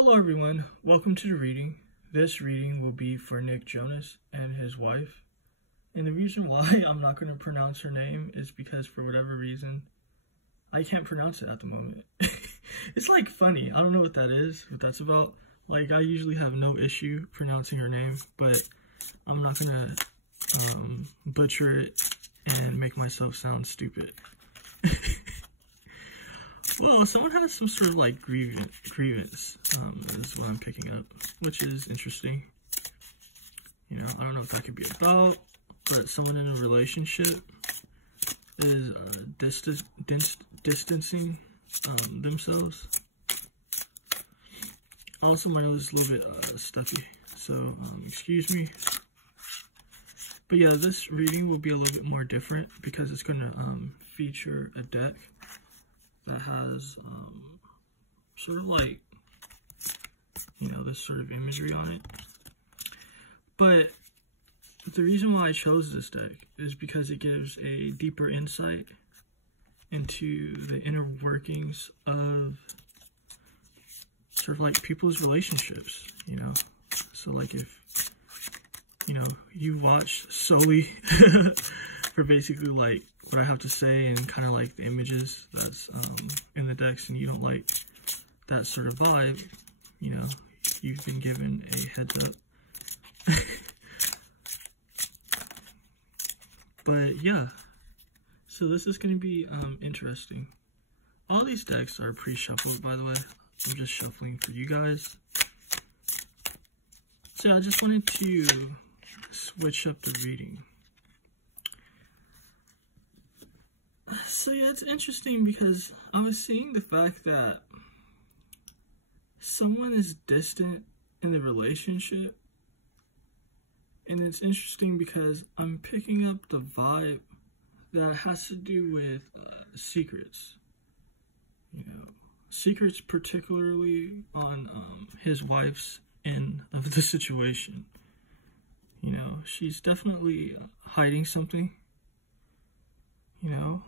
Hello everyone, welcome to the reading. This reading will be for Nick Jonas and his wife. And the reason why I'm not going to pronounce her name is because for whatever reason, I can't pronounce it at the moment. It's like funny, I don't know what that is, what that's about. Like I usually have no issue pronouncing her name, but I'm not going to butcher it and make myself sound stupid. Well, someone has some sort of like grievance, is what I'm picking up, which is interesting. You know, I don't know what that could be about, but someone in a relationship is distancing themselves. Also, my nose is a little bit stuffy, so excuse me. But yeah, this reading will be a little bit more different because it's going to feature a deck that has sort of like, you know, this sort of imagery on it. But the reason why I chose this deck is because it gives a deeper insight into the inner workings of sort of like people's relationships, you know. So like if, you know, you watch solely for basically like what I have to say and kind of like the images that's in the decks, and you don't like that sort of vibe, you know, you've been given a heads up. But yeah, so this is going to be interesting. All these decks are pre-shuffled, by the way. I'm just shuffling for you guys. So I just wanted to switch up the reading. So yeah, it's interesting because I was seeing the fact that someone is distant in the relationship, and it's interesting because I'm picking up the vibe that has to do with secrets, you know, secrets particularly on his wife's end of the situation. You know, she's definitely hiding something, you know.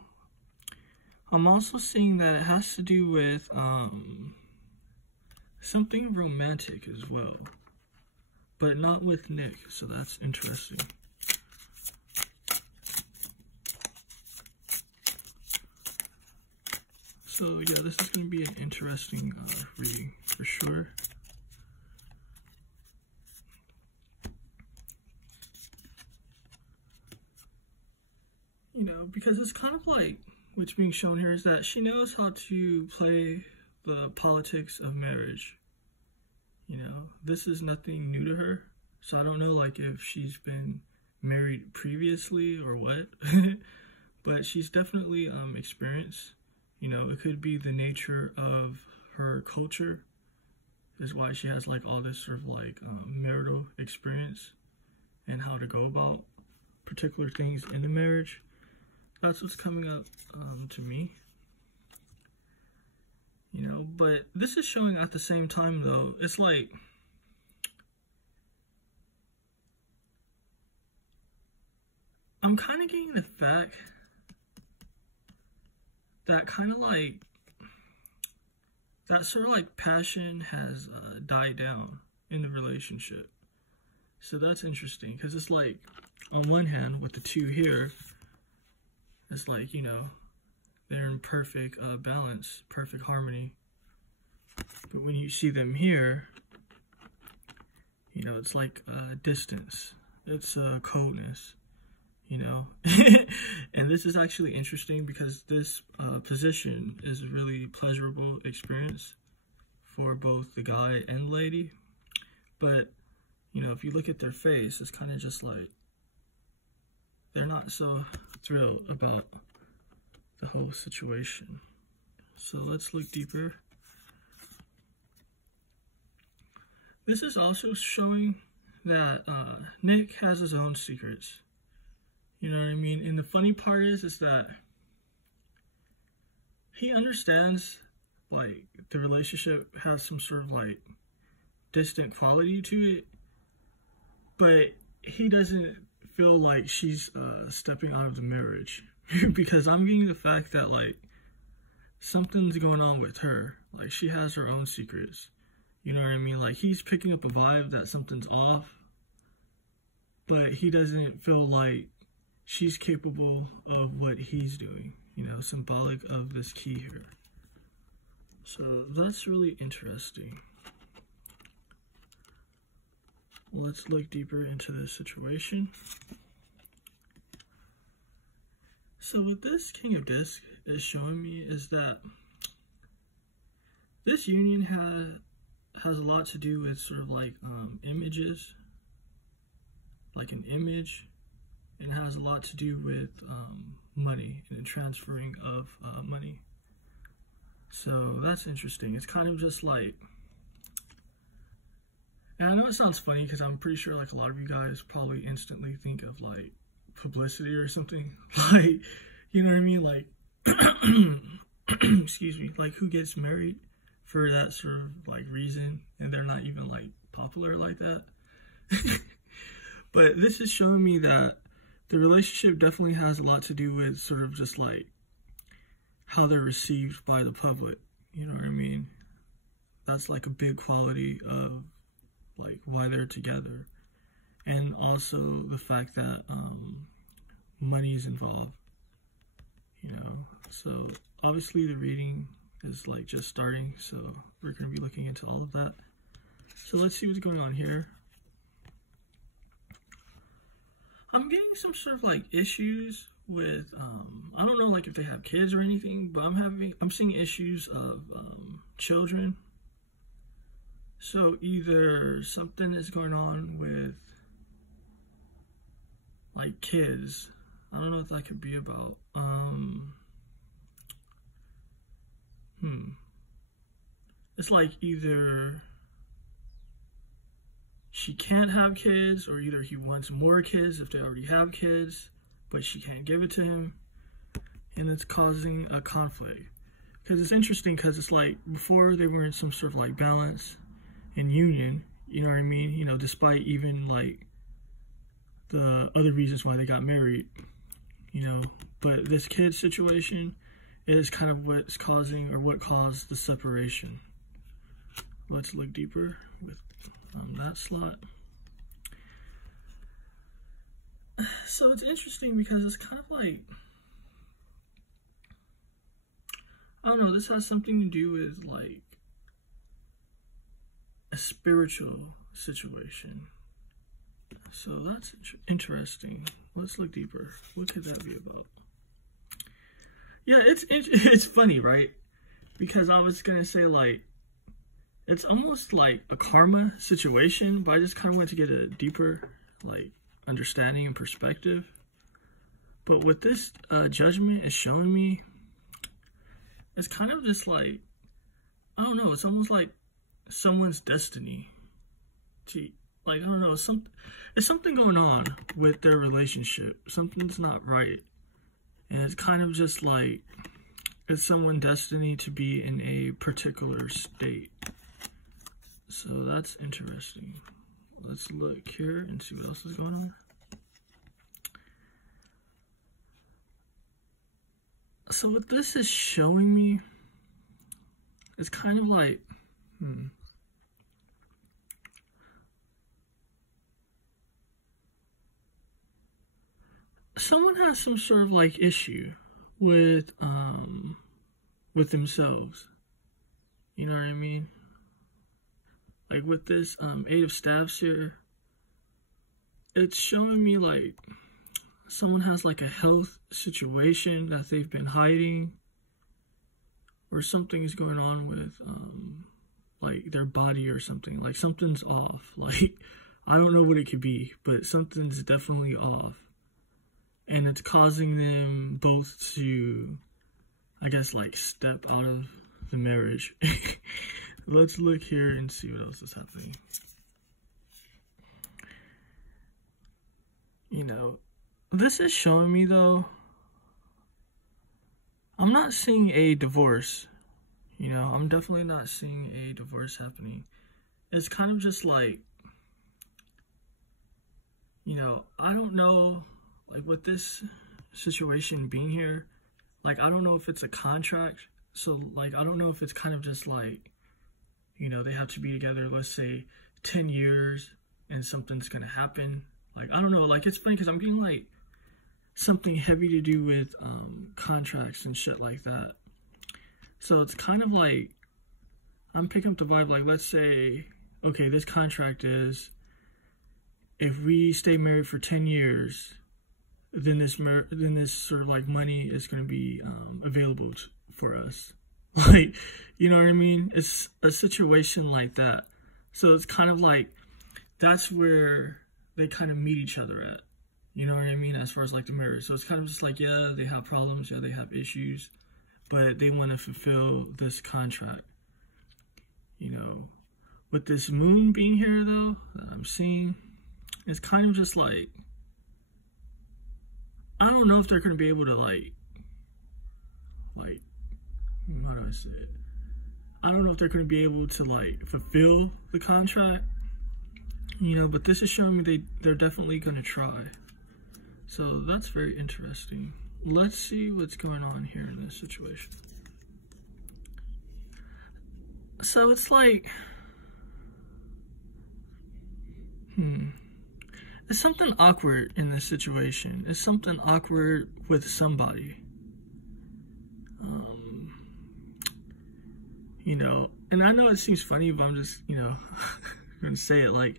I'm also seeing that it has to do with something romantic as well, but not with Nick, so that's interesting. So yeah, this is going to be an interesting reading for sure. You know, because it's kind of like, what's being shown here is that she knows how to play the politics of marriage. You know, this is nothing new to her, so I don't know like if she's been married previously or what, but she's definitely experienced. You know, it could be the nature of her culture is why she has like all this sort of like marital experience and how to go about particular things in the marriage. That's what's coming up to me. You know, but this is showing at the same time though, it's like, I'm kind of getting the fact that kind of like, that sort of like passion has died down in the relationship. So that's interesting, because it's like, on one hand, with the two here, it's like, you know, they're in perfect balance, perfect harmony. But when you see them here, you know, it's like distance. It's coldness, you know. And this is actually interesting because this position is a really pleasurable experience for both the guy and lady. But, you know, if you look at their face, it's kind of just like, they're not so thrilled about the whole situation. So let's look deeper. This is also showing that Nick has his own secrets. You know what I mean? And the funny part is that he understands like the relationship has some sort of like distant quality to it, but he doesn't feel like she's stepping out of the marriage. Because I'm getting the fact that like something's going on with her. Like she has her own secrets. You know what I mean? Like, he's picking up a vibe that something's off, but he doesn't feel like she's capable of what he's doing, you know, symbolic of this key here. So that's really interesting. Let's look deeper into this situation. So what this King of Discs is showing me is that this union has a lot to do with sort of like images, like an image, and has a lot to do with money and the transferring of money. So that's interesting. It's kind of just like, and I know it sounds funny because I'm pretty sure like a lot of you guys probably instantly think of like publicity or something. Like, you know what I mean? Like, excuse me, like who gets married for that sort of like reason and they're not even like popular like that. But this is showing me that the relationship definitely has a lot to do with sort of just like how they're received by the public. You know what I mean? That's like a big quality of like why they're together. And also the fact that money is involved, you know. So obviously the reading is like just starting, so we're going to be looking into all of that. So let's see what's going on here. I'm getting some sort of like issues with I don't know like if they have kids or anything, but I'm seeing issues of children. So either something is going on with like kids. I don't know what that could be about. It's like either she can't have kids, or either he wants more kids if they already have kids, but she can't give it to him, and it's causing a conflict. Because it's interesting, because it's like before they were in some sort of like balance and union, you know what I mean? You know, despite even like the other reasons why they got married, you know. But this kid situation is kind of what's causing, or what caused the separation. Let's look deeper with that slot. So it's interesting because it's kind of like, I don't know, this has something to do with like a spiritual situation. So that's interesting. Let's look deeper. What could that be about? Yeah, it's funny, right? Because I was gonna say like, it's almost like a karma situation, but I just kind of want to get a deeper like understanding and perspective. But what this judgment is showing me, it's kind of just like, I don't know, it's almost like someone's destiny to, like, I don't know, there's something going on with their relationship. Something's not right. And it's kind of just like, it's someone's destiny to be in a particular state. So that's interesting. Let's look here and see what else is going on. So what this is showing me is kind of like, someone has some sort of like issue with themselves. You know what I mean? Like with this Eight of Staves here, it's showing me like someone has like a health situation that they've been hiding, or something is going on with like their body or something. Like something's off. Like, I don't know what it could be, but something's definitely off. And it's causing them both to, I guess, like step out of the marriage. Let's look here and see what else is happening. You know, this is showing me though, I'm not seeing a divorce. You know, I'm definitely not seeing a divorce happening. It's kind of just like, you know, I don't know, like with this situation being here, like I don't know if it's a contract. So like, I don't know if it's kind of just like, you know, they have to be together, let's say 10 years, and something's gonna happen. Like, I don't know, like, it's funny because I'm getting like something heavy to do with contracts and shit like that. So it's kind of like, I'm picking up the vibe, like, let's say, okay, this contract is, if we stay married for 10 years, then this sort of like money is going to be available for us. Like, you know what I mean? It's a situation like that. So it's kind of like, that's where they kind of meet each other at. You know what I mean? As far as like the marriage. So it's kind of just like, yeah, they have problems, yeah, they have issues, but they want to fulfill this contract. You know, with this moon being here though, that I'm seeing, it's kind of just like, I don't know if they're going to be able to like, how do I say it? I don't know if they're going to be able to like fulfill the contract, you know, but this is showing me they're definitely going to try. So that's very interesting. Let's see what's going on here in this situation. So it's like, it's something awkward in this situation. It's something awkward with somebody. You know, and I know it seems funny, but I'm just, you know, going to say it, like,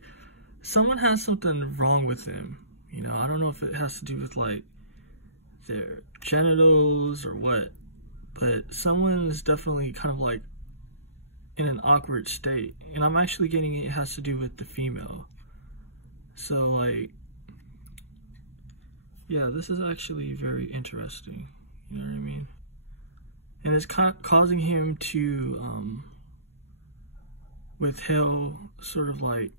someone has something wrong with them. You know, I don't know if it has to do with, like, their genitals or what, but someone is definitely kind of, like, in an awkward state. And I'm actually getting it has to do with the female. So, like, yeah, this is actually very interesting. You know what I mean? And it's causing him to withhold sort of like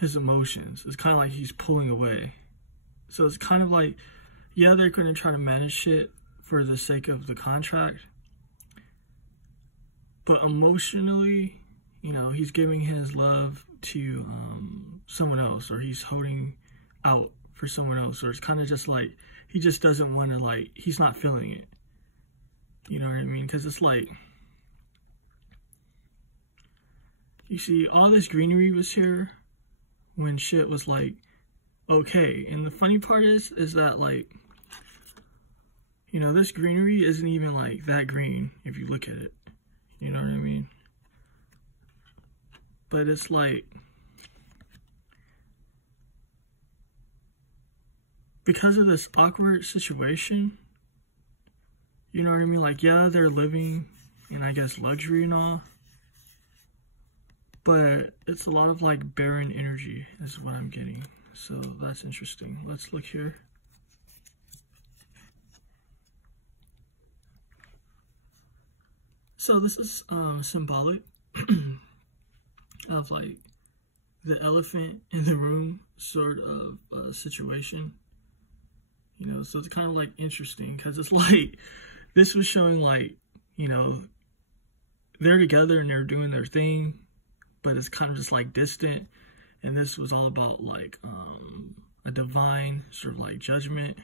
his emotions. It's kind of like he's pulling away. So it's kind of like, yeah, they're going to try to manage shit for the sake of the contract. But emotionally, you know, he's giving his love to someone else, or he's holding out for someone else, or it's kind of just like, he just doesn't want to, like, he's not feeling it. You know what I mean? Because it's like, you see, all this greenery was here when shit was like, okay. And the funny part is that, like, you know, this greenery isn't even like that green if you look at it. You know what I mean? But it's like, because of this awkward situation, you know what I mean? Like, yeah, they're living in, I guess, luxury and all, but it's a lot of, like, barren energy is what I'm getting. So that's interesting. Let's look here. So this is symbolic of, like, the elephant in the room sort of situation. You know, so it's kind of, like, interesting because it's like, this was showing, like, you know, they're together and they're doing their thing, but it's kind of just, like, distant. And this was all about, like, a divine sort of, like, judgment.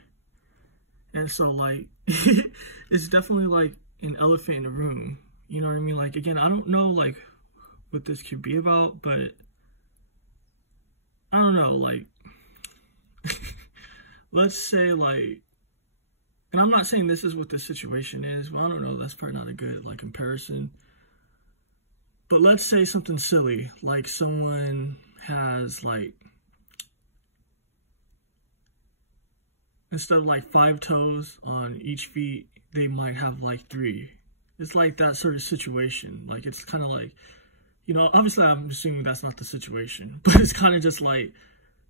And so, like, it's definitely, like, an elephant in the room. You know what I mean? Like, again, I don't know, like, what this could be about, but I don't know, like, let's say, like, and I'm not saying this is what the situation is, but I don't know, that's probably not a good, like, comparison. But let's say something silly, like someone has, like, instead of, like, 5 toes on each feet, they might have, like, 3. It's like that sort of situation. Like, it's kind of like, you know, obviously I'm assuming that's not the situation, but it's kind of just like,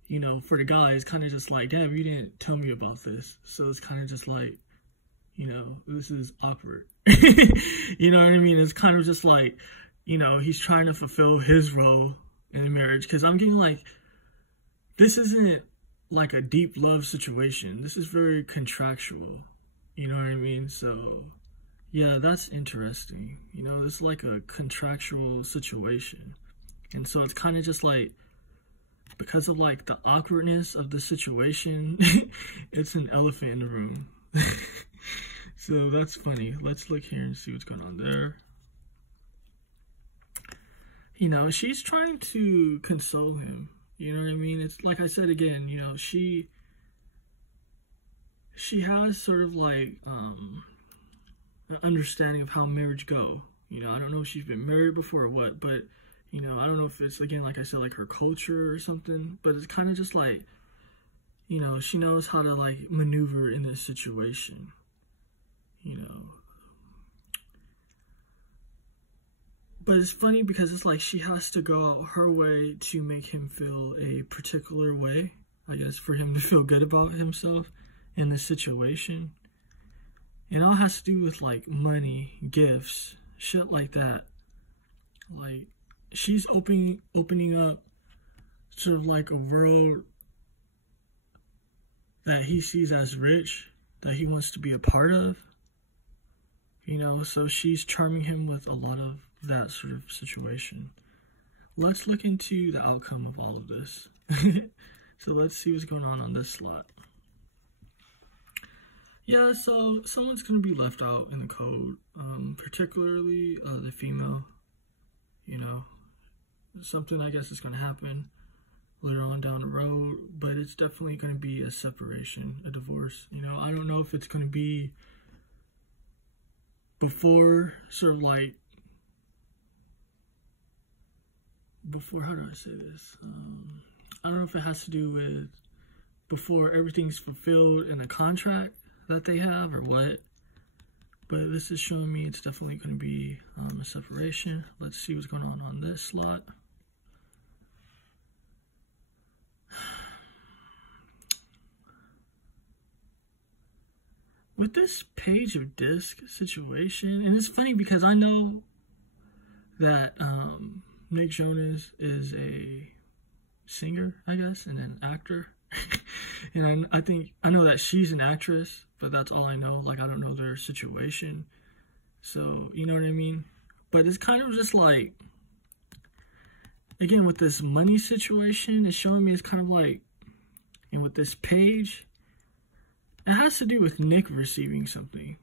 you know, for the guy, it's kind of just like, damn, you didn't tell me about this. So it's kind of just like, you know, this is awkward. You know what I mean? It's kind of just like, you know, he's trying to fulfill his role in the marriage. Because I'm getting like, this isn't like a deep love situation. This is very contractual. You know what I mean? So, yeah, that's interesting. You know, this is like a contractual situation. And so it's kind of just like, because of, like, the awkwardness of the situation, it's an elephant in the room. So that's funny. Let's look here and see what's going on there. you know, she's trying to console him. You know what I mean? It's like I said again, you know, she has sort of like an understanding of how marriage go. You know, I don't know if she's been married before or what, but you know, I don't know if it's, again, like I said, like her culture or something, but it's kind of just like, you know, she knows how to like maneuver in this situation, you know. But it's funny because it's like she has to go out her way to make him feel a particular way, I guess, for him to feel good about himself in this situation. And all has to do with like money, gifts, shit like that. Like, she's opening up sort of like a world that he sees as rich, that he wants to be a part of. You know, so she's charming him with a lot of that sort of situation. Let's look into the outcome of all of this. So let's see what's going on this slot. Yeah, so someone's going to be left out in the code, particularly the female. You know, something I guess is going to happen later on down the road, but it's definitely going to be a separation, a divorce. You know, I don't know if it's going to be before, sort of like, before, how do I say this? I don't know if it has to do with before everything's fulfilled in the contract that they have or what, but this is showing me it's definitely going to be a separation. Let's see what's going on this slot. With this page of disc situation, and it's funny because I know that Nick Jonas is a singer, I guess, and an actor. And I know that she's an actress, but that's all I know. Like, I don't know their situation. So, you know what I mean? But it's kind of just like, again, with this money situation, it's showing me it's kind of like, and with this page, it has to do with Nick receiving something.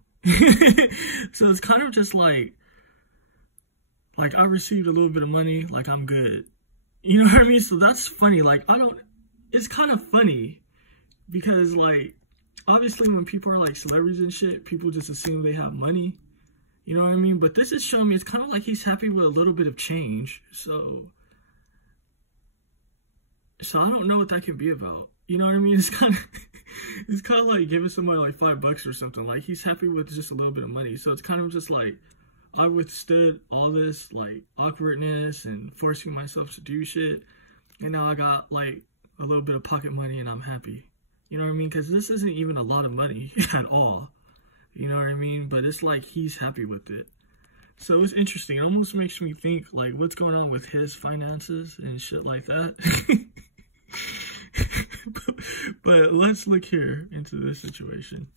So it's kind of just like I received a little bit of money, like I'm good. You know what I mean? So that's funny. Like, it's kind of funny because, like, obviously when people are like celebrities and shit, people just assume they have money. You know what I mean? But this is showing me it's kind of like he's happy with a little bit of change. So I don't know what that can be about. You know what I mean? It's kind of like giving somebody like $5 or something. Like, he's happy with just a little bit of money. So it's kind of just like, I withstood all this like awkwardness and forcing myself to do shit, and now I got like a little bit of pocket money and I'm happy. You know what I mean? Because this isn't even a lot of money at all. You know what I mean? But it's like he's happy with it. So it's interesting. It almost makes me think like what's going on with his finances and shit like that. But let's look here into this situation.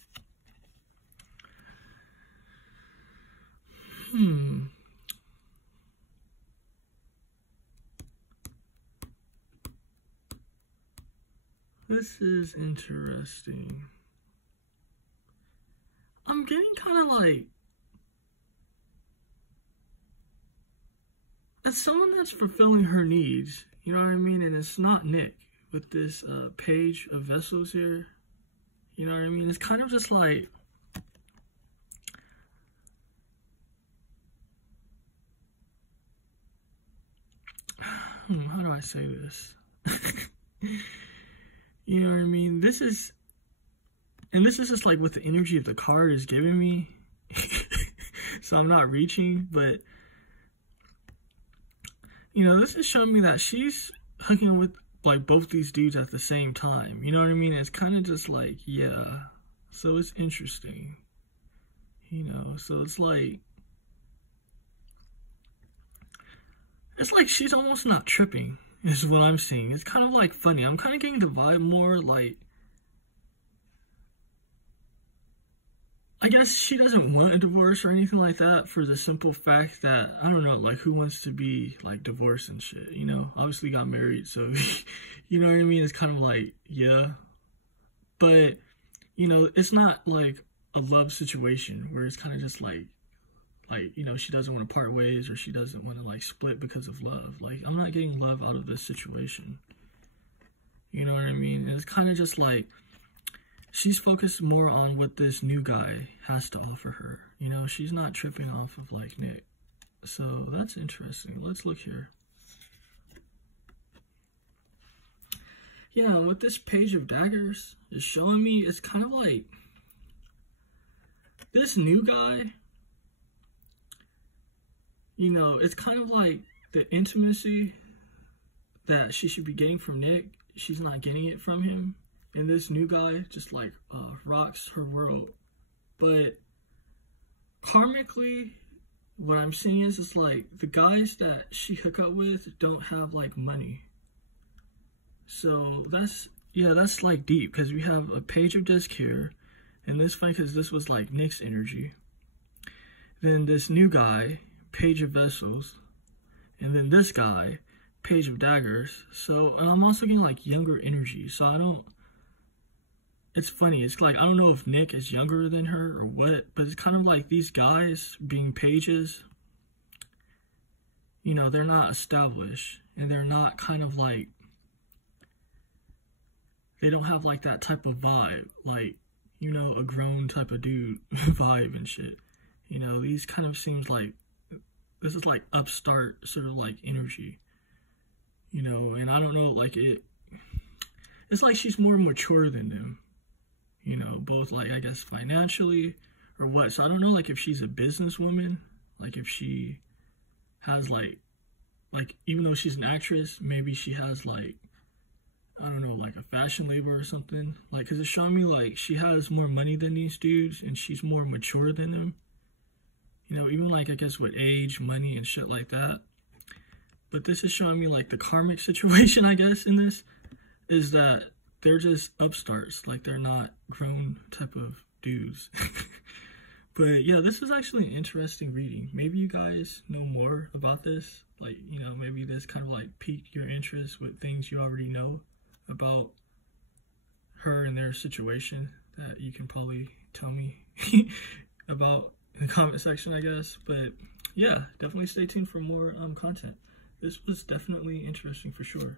This is interesting. I'm getting kind of like, it's someone that's fulfilling her needs. You know what I mean? And it's not Nick with this page of vessels here. You know what I mean? It's kind of just like, how do I say this? You know what I mean? This is just like what the energy of the card is giving me. So I'm not reaching, but you know, this is showing me that she's hooking up with like both these dudes at the same time. You know what I mean? It's kind of just like, yeah. So it's interesting. You know, so it's like she's almost not tripping, is what I'm seeing. It's kind of like funny. I'm kind of getting the vibe more like, I guess she doesn't want a divorce or anything like that for the simple fact that, I don't know, like, who wants to be, like, divorced and shit, you know? Obviously got married, so, you know what I mean? It's kind of like, yeah. But, you know, it's not, like, a love situation where it's kind of just, like like, you know, she doesn't want to part ways, or she doesn't want to like split because of love. Like, I'm not getting love out of this situation. You know what I mean? And it's kind of just like she's focused more on what this new guy has to offer her. You know, she's not tripping off of like Nick. So that's interesting. Let's look here. Yeah, with this Page of Daggers, it's showing me, it's kind of like this new guy, you know, it's kind of like the intimacy that she should be getting from Nick, she's not getting it from him. And this new guy just like rocks her world. But karmically, what I'm seeing is it's like the guys that she hook up with don't have like money. So that's, yeah, that's like deep, because we have a Page of Disc here, and this funny because this was like Nick's energy. Then this new guy, Page of Vessels, and then this guy, Page of Daggers. So, and I'm also getting like younger energy. So I don't, it's funny, it's like I don't know if Nick is younger than her or what, but it's kind of like these guys being pages, you know, they're not established, and they're not kind of like, they don't have like that type of vibe, like, you know, a grown type of dude vibe and shit. You know, these kind of seems like, this is like upstart sort of like energy, you know, and I don't know, like it's like she's more mature than them, you know, both like, I guess, financially or what. So I don't know, like if she's a businesswoman, like if she has like even though she's an actress, maybe she has like, I don't know, like a fashion label or something. Like, because it's showing me like she has more money than these dudes, and she's more mature than them. You know, even like, I guess, with age, money, and shit like that. But this is showing me like the karmic situation, I guess, in this, is that they're just upstarts. Like, they're not grown type of dudes. But yeah, this is actually an interesting reading. Maybe you guys know more about this. Like, you know, maybe this kind of like piqued your interest with things you already know about her and their situation that you can probably tell me about in the comment section, I guess. But yeah, definitely stay tuned for more content. This was definitely interesting for sure.